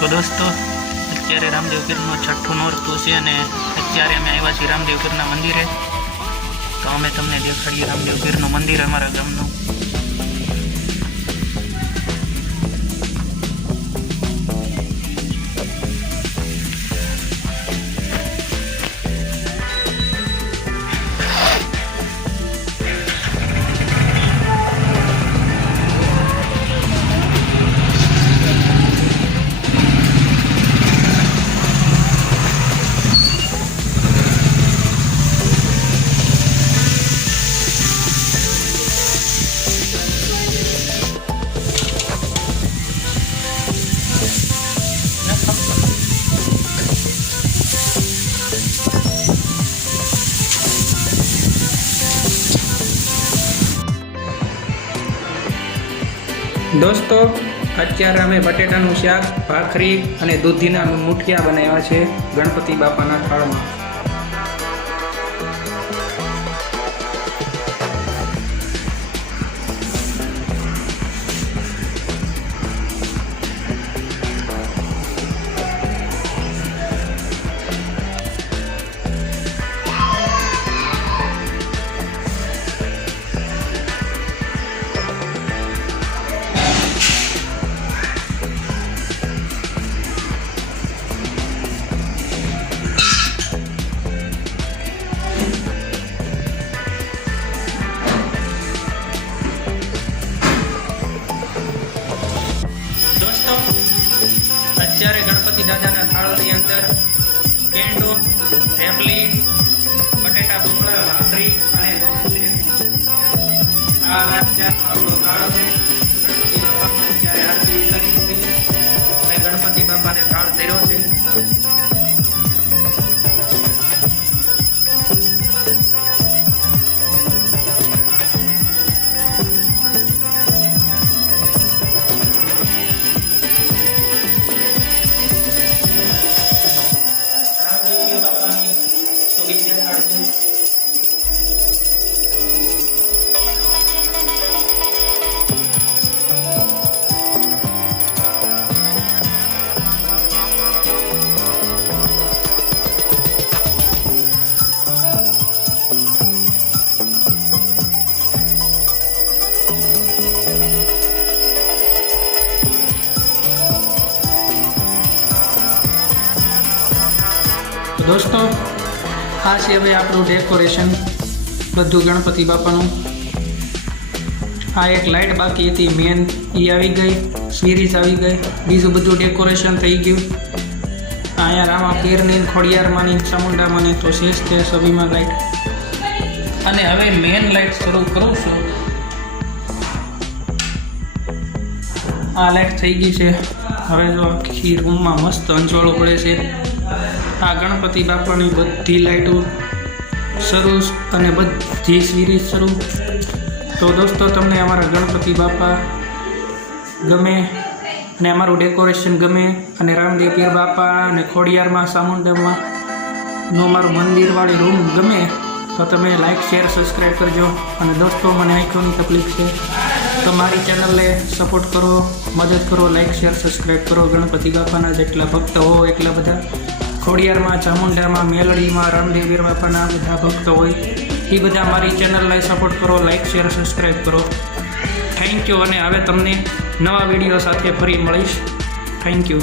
તો દોસ્તો અત્યારે રામદેવ પીરનો છઠ્ઠું નોરતું છે અને અત્યારે અમે આવ્યા છીએ રામદેવ પીરના મંદિરે. તો અમે તમને દેખાડીએ રામદેવ પીરનું મંદિર અમારા ગામનું. દોસ્તો અત્યારે અમે બટેટાનું શાક, ભાખરી અને દૂધીના મુઠિયા બનાવ્યા છે ગણપતિ બાપાના થાળમાં. અત્યારે ગણપતિ દાદાના થાળની અંદર પેંડો, થેપલી, બટેટા ભૂંગળા, ભાખરી અને આ રાજ્યનો આપણો થાળ છે. ગણપતિ બાપાને અત્યારે આરતી કરી છે અને ગણપતિ બાપાને થાળ ધર્યો છે. દોસ્તો આ છે હવે આપણું ડેકોરેશન બધું ગણપતિ બાપાનું. આ એક લાઇટ બાકી હતી મેન, એ આવી ગઈ, સિરીઝ આવી ગઈ, બીજું બધું ડેકોરેશન થઈ ગયું. અહીંયા રામા પીરની, ખોડિયારમાંની, ચામુંડામાંની તો શેષ છે સભીમાં લાઇટ. અને હવે મેન લાઇટ શરૂ કરું છું. આ લાઇટ થઈ ગઈ છે. હવે જો આખી રૂમમાં મસ્ત અંજવાળો પડે છે. આ ગણપતિ બાપાની બધી લાઇટો શરૂ અને બધી સિરીઝ શરૂ. તો દોસ્તો તમને અમારા ગણપતિ બાપા ગમે અને અમારું ડેકોરેશન ગમે અને રામદેવ પીર બાપા અને ખોડિયારમાં, ચામુંડામાં નું અમારું મંદિરવાળી રૂમ ગમે તો તમે લાઇક, શેર, સબસ્ક્રાઈબ કરજો. અને દોસ્તો મને આંખોની તકલીફ છે તો મારી ચેનલને સપોર્ટ કરો, મદદ કરો, લાઇક, શેર, સબસ્ક્રાઈબ કરો. ગણપતિ બાપાના જેટલા ભક્ત હોય એટલા બધા, ખોડિયારમાં, ચામુંડામાં, મેલડીમાં, રામદેવ પીર બાપાના બધા ભક્તો હોય એ બધા મારી ચેનલને સપોર્ટ કરો, લાઇક, શેર, સબસ્ક્રાઈબ કરો. Thank you. અને હવે તમને નવા વિડીયો સાથે ફરી મળીશ. Thank you.